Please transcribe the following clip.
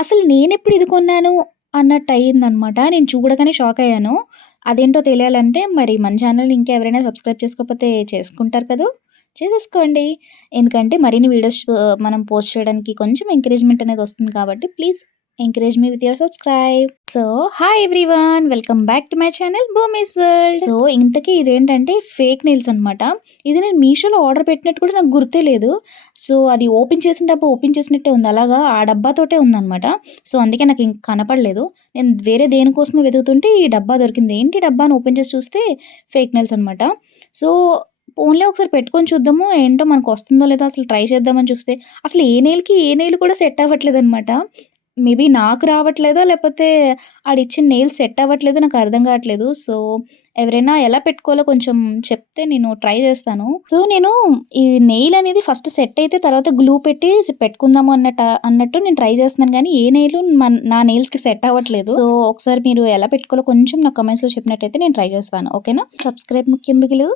అసలు నేనెప్పుడు ఇది కొన్నాను అన్నట్టయిందనమాట. నేను చూడగానే షాకయ్యాను. అదేంటో తెలియాలంటే మరి మన ఛానల్‌ని ఇంకా ఎవరైనా సబ్స్క్రైబ్ చేసుకోకపోతే చేసుకుంటారు కదూ! చేసేసుకోండి. ఎందుకంటే మరిన్ని వీడియోస్ మనం పోస్ట్ చేయడానికి కొంచెం ఎంకరేజ్‌మెంట్ అనేది వస్తుంది కాబట్టి please encourage me with your subscribe. So, hi everyone! Welcome back to my channel Bhoomi's world. So, ఇంతకీ ఇదేంటంటే ఫేక్ నెయిల్స్ అనమాట. ఇది నేను మీషోలో ఆర్డర్ పెట్టినట్టు కూడా నాకు గుర్తే లేదు. సో, అది ఓపెన్ చేసిన డబ్బా ఓపెన్ చేసినట్టే ఉంది. అలాగా ఆ డబ్బాతోటే ఉందనమాట. సో, అందుకే నాకింక కనపడలేదు. నేను వేరే దేనికోసమో వెతుకుతుంటే ఈ డబ్బా దొరికింది. ఏంటి డబ్బా అని ఓపెన్ చేసి చూస్తే ఫేక్ నెయిల్స్ అనమాట. సో, పోన్లే ఒకసారి పెట్టుకొని చూద్దాము. ఏంటో మనకొస్తుందో లేదో అసలు ట్రై చేద్దామని చూస్తే అసలు ఏ నెయిల్‌కి ఏ నెయిల్ కూడా సెట్ అవ్వట్లేదనమాట. మేబీ నాకు రావట్లేదో లేపోతే ఆడిచ్చిన నెయిల్స్ సెట్ అవ్వట్లేదో నాకు అర్థం కావట్లేదు. సో, ఎవరైనా ఎలా పెట్టుకోవాలో కొంచెం చెప్తే నేను ట్రై చేస్తాను. సో, నేను ఈ నెయిల్ అనేది ఫస్ట్ సెట్ అయితే తర్వాత గ్లూ పెట్టి పెట్టుకుందాము అన్నట్టు నేను ట్రై చేస్తున్నాను గానీ, ఏ నెయిలు నా నెయిల్స్‌కి సెట్ అవ్వట్లేదు. సో, ఒకసారి మీరు ఎలా పెట్టుకోవాలో కొంచెం నాకు కామెంట్స్‌లో చెప్పినట్టయితే నేను ట్రై చేస్తాను. ఓకేనా? సబ్స్క్రైబ్ ముఖ్యం బిగులు.